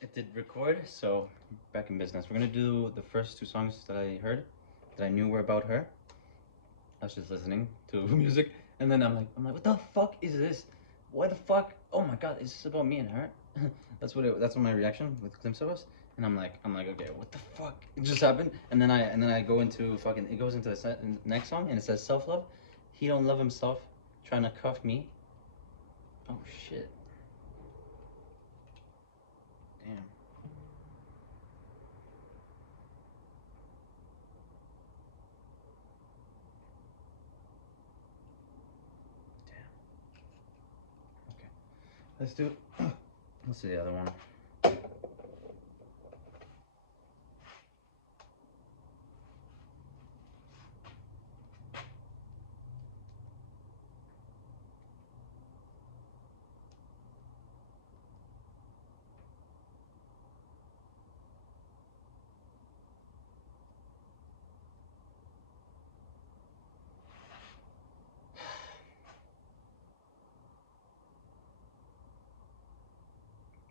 It did record, so back in business. We're gonna do the first two songs that I heard, that I knew were about her. I was just listening to music, and then I'm like, what the fuck is this? Why the fuck? Oh my god, is this about me and her? That's what my reaction with glimpse of us. And I'm like, okay, what the fuck? It just happened. And then I go into fucking. It goes into the next song, and it says self love. He don't love himself, trying to cuff me. Oh shit, damn. Okay, let's do. Let's do the other one.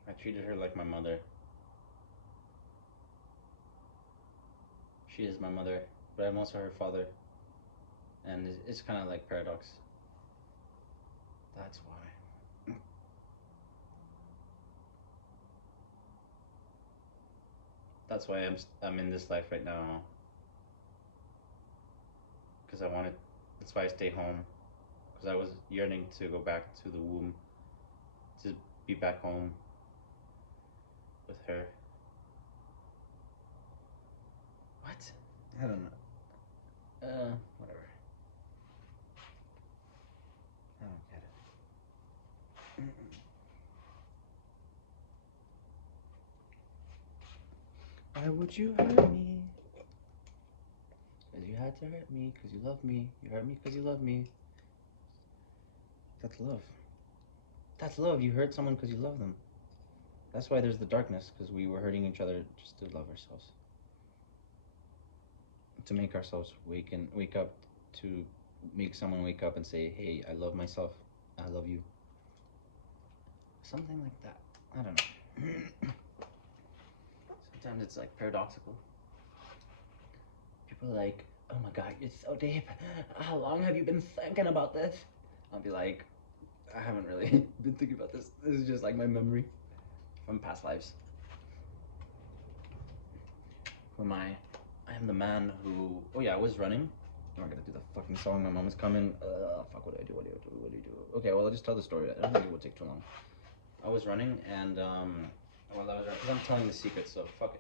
I treated her like my mother. She is my mother, but I'm also her father, and it's kind of like paradox. That's why. That's why I'm in this life right now, because I wanted. That's why I stay home, because I was yearning to go back to the womb, to be back home with her. What? I don't know. Whatever. I don't get it. Why would you hurt me? Because you had to hurt me, because you love me. You hurt me because you love me. That's love. That's love. You hurt someone because you love them. That's why there's the darkness, because we were hurting each other just to love ourselves. To make ourselves wake up, to make someone wake up and say, hey, I love myself. I love you. Something like that. I don't know. Sometimes it's like paradoxical. People are like, oh my god, it's so deep. How long have you been thinking about this? I'll be like, I haven't really been thinking about this. This is just like my memory from past lives. Who am I? I am the man who. Oh yeah, I was running. I'm not gonna do the fucking song. My mom is coming. Fuck. What do I do? What do I do? What do you do? Okay, well I'll just tell the story. I don't think it would take too long. I was running and well I was running because I'm telling the secret, so fuck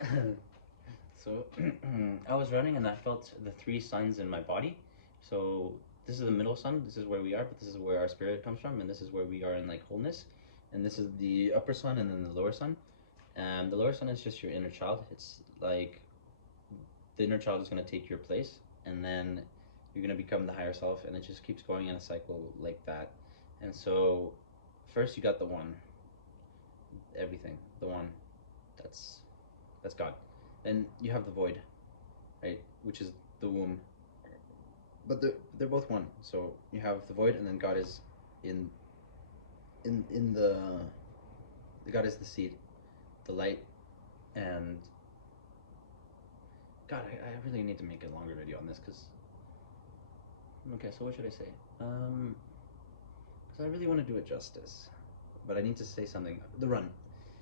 it. So I was running and I felt the three suns in my body. So this is the middle sun. This is where we are, but this is where our spirit comes from, and this is where we are in like wholeness. And this is the upper sun, and then the lower sun. And the lower sun is just your inner child. It's like the inner child is going to take your place, and then you're going to become the higher self, and it just keeps going in a cycle like that. And so first you got the one, everything, the one, that's that's God. Then you have the void, right, which is the womb, but they're both one. So you have the void, and then God is in in the God is the seed, the light. And God, I really need to make a longer video on this, because okay, so what should I say? Because I really want to do it justice, but I need to say something. The run.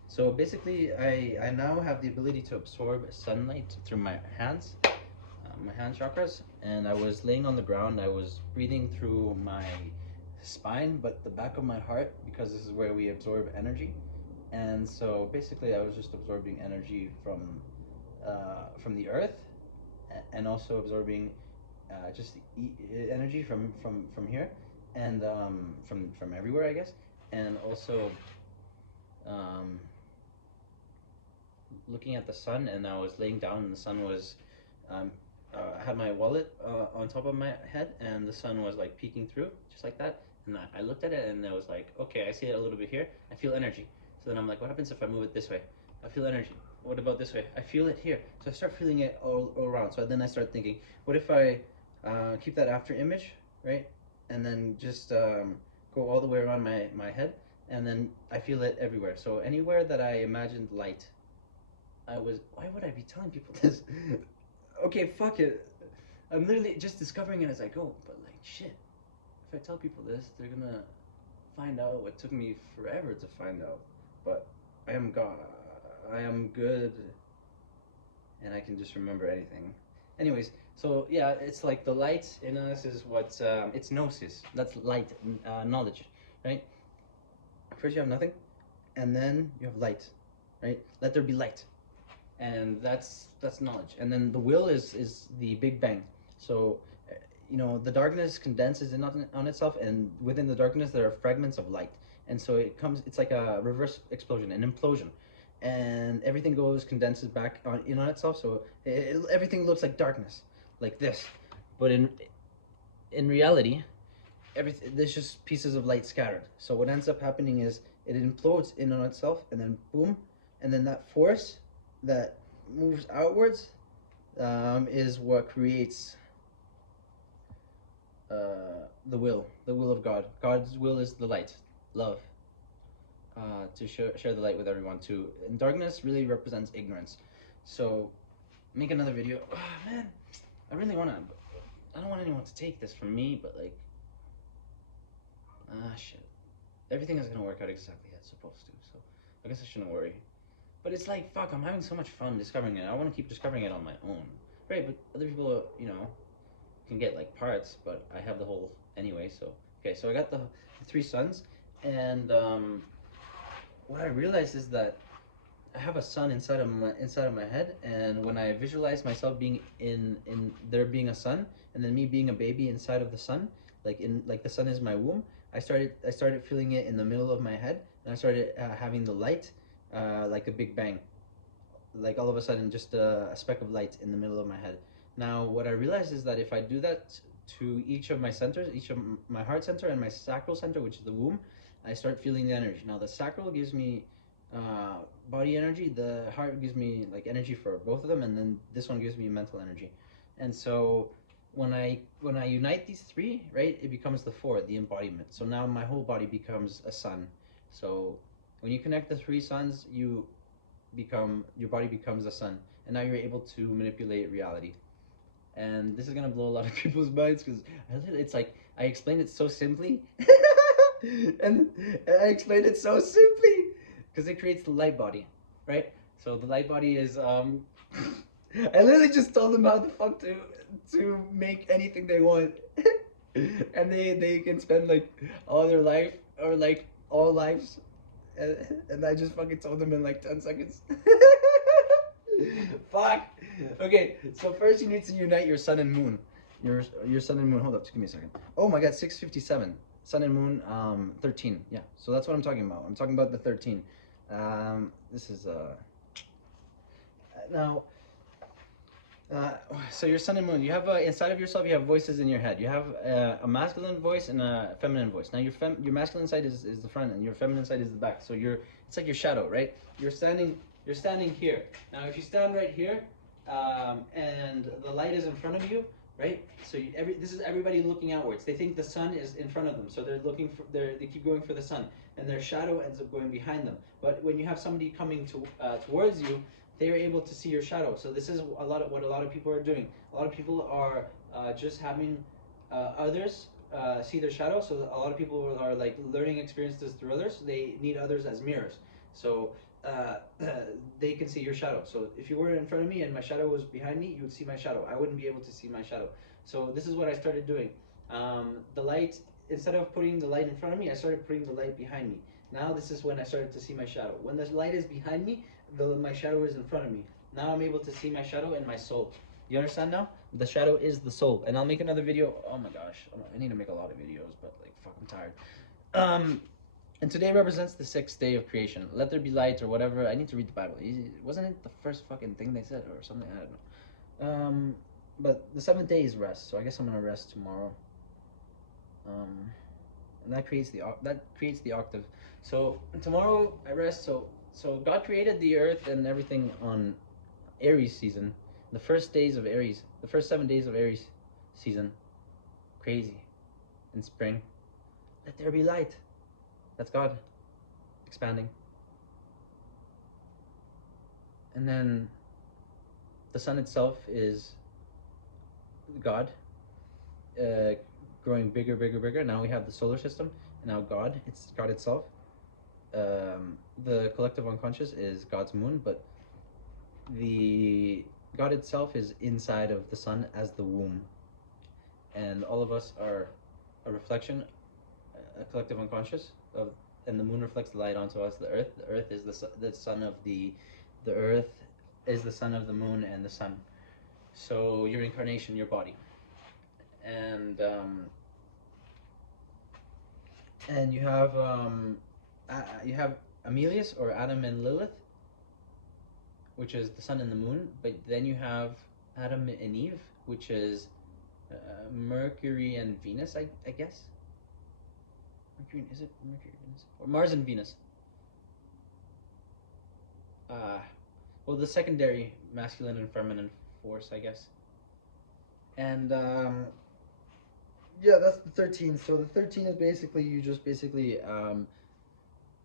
So basically, I now have the ability to absorb sunlight through my hand chakras, and I was laying on the ground. I was breathing through my spine, but the back of my heart, because this is where we absorb energy. And so basically, I was just absorbing energy from the earth, and also absorbing just energy from here, and from everywhere, I guess. And also um, looking at the sun, and I was laying down, and the sun was um, I had my wallet on top of my head, and the sun was like peeking through just like that. And I looked at it, and it was like, okay, I see it a little bit here. I feel energy. So then I'm like, what happens if I move it this way? I feel energy. What about this way? I feel it here. So I start feeling it all around. So then I start thinking, what if I keep that after image, right? And then just go all the way around my head. and then I feel it everywhere. So anywhere that I imagined light, why would I be telling people this? Okay, fuck it. I'm literally just discovering it as I go. But like, shit, if I tell people this, they're gonna find out what took me forever to find out. But I am God. I am good, and I can just remember anything. Anyways, so yeah, it's like the light in us is what it's gnosis. That's light, knowledge, right? First you have nothing, and then you have light, right? Let there be light, and that's knowledge. And then the will is the Big Bang. So, the darkness condenses in on itself, and within the darkness there are fragments of light, and so it's like a reverse explosion, an implosion, and everything goes condenses back on itself. So everything looks like darkness, like this, but in reality, everything there's just pieces of light scattered. So what ends up happening is it implodes in on itself, and then boom, and then that force that moves outwards is what creates the will of God. God's will is the light, love, to share the light with everyone too. And darkness really represents ignorance. So make another video. Oh, man, I don't want anyone to take this from me, but like, shit. Everything is gonna work out exactly as it's supposed to. So I guess I shouldn't worry. But it's like, fuck, I'm having so much fun discovering it. I want to keep discovering it on my own. Right, but other people, can get like parts, but I have the whole anyway. So okay, so I got the three suns, and what I realized is that I have a sun inside of my head, and when I visualize myself being in there being a sun, and then me being a baby inside of the sun, like the sun is my womb. I started feeling it in the middle of my head, and I started having the light, like a Big Bang, like all of a sudden just a speck of light in the middle of my head. Now what I realized is that if I do that to each of my centers, each of my heart center and my sacral center, which is the womb, I start feeling the energy. Now the sacral gives me body energy, the heart gives me like energy for both of them, and then this one gives me mental energy. And so when I unite these three, right, it becomes the four, the embodiment. So now my whole body becomes a sun. So when you connect the three suns, your body becomes a sun, and now you're able to manipulate reality. And this is gonna blow a lot of people's minds because it's like I explained it so simply, and I explained it so simply because it creates the light body, right? So the light body is I literally just told them how the fuck to make anything they want, and they can spend like all their life or like all lives, and I just fucking told them in like 10 seconds. Fuck. Okay, so first you need to unite your sun and moon. Your sun and moon. Hold up, just give me a second. Oh my god, 6:57. Sun and moon, 13. Yeah, so that's what I'm talking about. I'm talking about the 13. This is now. So your sun and moon, you have inside of yourself. You have voices in your head. You have a masculine voice and a feminine voice. Now your masculine side is the front, and your feminine side is the back. So it's like your shadow, right? You're standing here. Now if you stand right here, and the light is in front of you, right? So this is everybody looking outwards. They think the sun is in front of them, so they're looking for they keep going for the sun, and their shadow ends up going behind them. But when you have somebody coming towards you, they are able to see your shadow. So this is what a lot of people are doing. A lot of people are just having others see their shadow. So a lot of people are like learning experiences through others. They need others as mirrors. So they can see your shadow. So if you were in front of me and my shadow was behind me, you would see my shadow. I wouldn't be able to see my shadow. So this is what I started doing. The light, instead of putting the light in front of me, I started putting the light behind me. Now this is when I started to see my shadow. When the light is behind me, my shadow is in front of me. Now I'm able to see my shadow and my soul. You understand now? The shadow is the soul. And I'll make another video. Oh my gosh, I need to make a lot of videos, but like, fuck, I'm tired. And today represents the sixth day of creation. Let there be light or whatever. I need to read the Bible. Wasn't it the first fucking thing they said or something? I don't know. But the seventh day is rest, so I guess I'm gonna rest tomorrow. And that creates the octave. So tomorrow I rest. So God created the earth and everything on Aries season. The first days of Aries, the first 7 days of Aries season. Crazy. In spring. Let there be light. That's God. expanding. And then the sun itself is God, uh, growing bigger, bigger, bigger. Now we have the solar system, and now God, it's God itself. The collective unconscious is God's moon, but the God itself is inside of the sun as the womb, and all of us are a reflection, a collective unconscious of, and the moon reflects the light onto us. The earth is the son of the earth is the son of the moon and the sun. So your incarnation, your body, and you have Amelius or Adam and Lilith, which is the sun and the moon. But then you have Adam and Eve, which is Mercury and Venus, I guess. Mercury, is it Mercury, Venus, or Mars and Venus? Well, the secondary masculine and feminine force, I guess. And yeah, that's the 13. So the 13 is basically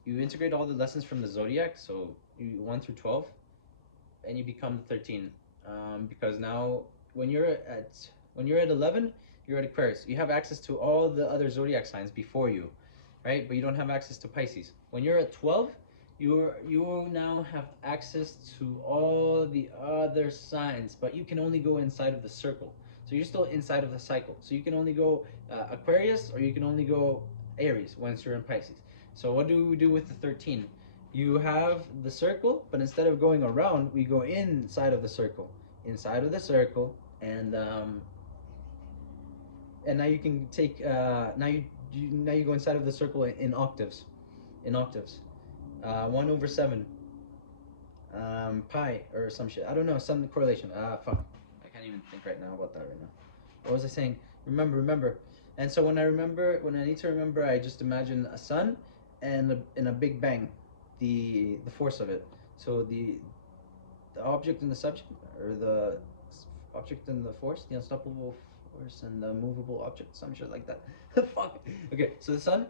you integrate all the lessons from the zodiac, so you 1 through 12, and you become the 13. Because now when you're at 11, you're at Aquarius. You have access to all the other zodiac signs before you, right? But you don't have access to Pisces. When you're at 12, you now have access to all the other signs, but you can only go inside of the circle. So you're still inside of the cycle. So you can only go Aquarius, or you can only go Aries once you're in Pisces. So what do we do with the 13? You have the circle, but instead of going around, we go inside of the circle. Inside of the circle, and now you can take now you go inside of the circle in octaves, 1/7 pi or some shit. I don't know, some correlation. Fuck, I can't even think right now about that right now. What was I saying? Remember. And so when I need to remember, I just imagine a sun and a big bang, the force of it. So the object and the subject, or the object and the force, the unstoppable force and the movable object, some shit like that. Fuck. Okay, so the sun.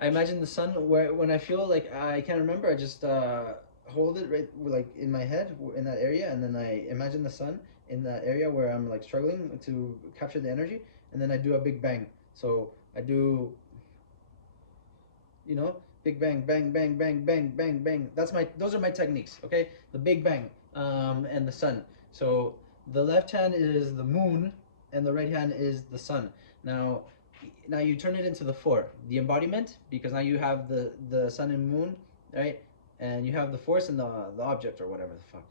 I imagine the sun where when I feel like I can't remember, I just hold it right like in my head in that area, and then I imagine the sun in that area where I'm like struggling to capture the energy, and then I do a big bang. So I do, big bang, bang, bang, bang, bang, bang, bang. Those are my techniques. Okay, the big bang, and the sun. So the left hand is the moon, and the right hand is the sun. Now you turn it into the 4, the embodiment, because now you have the sun and moon, right? And you have the force and the object, or whatever the fuck.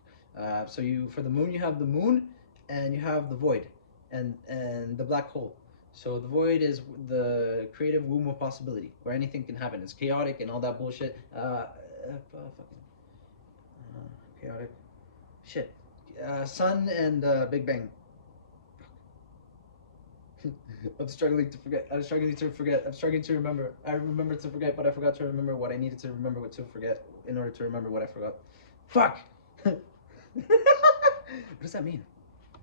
So for the moon, you have the moon, and you have the void, and the black hole. So the void is the creative womb of possibility, where anything can happen. It's chaotic and all that bullshit. Chaotic. Shit. Sun and Big Bang. I'm struggling to forget. I'm struggling to remember. I remember to forget, but I forgot to remember what I needed to remember what to forget in order to remember what I forgot. Fuck! What does that mean?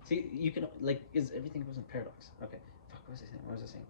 See, you can, like, everything goes in paradox. Okay. Fuck, what was I saying?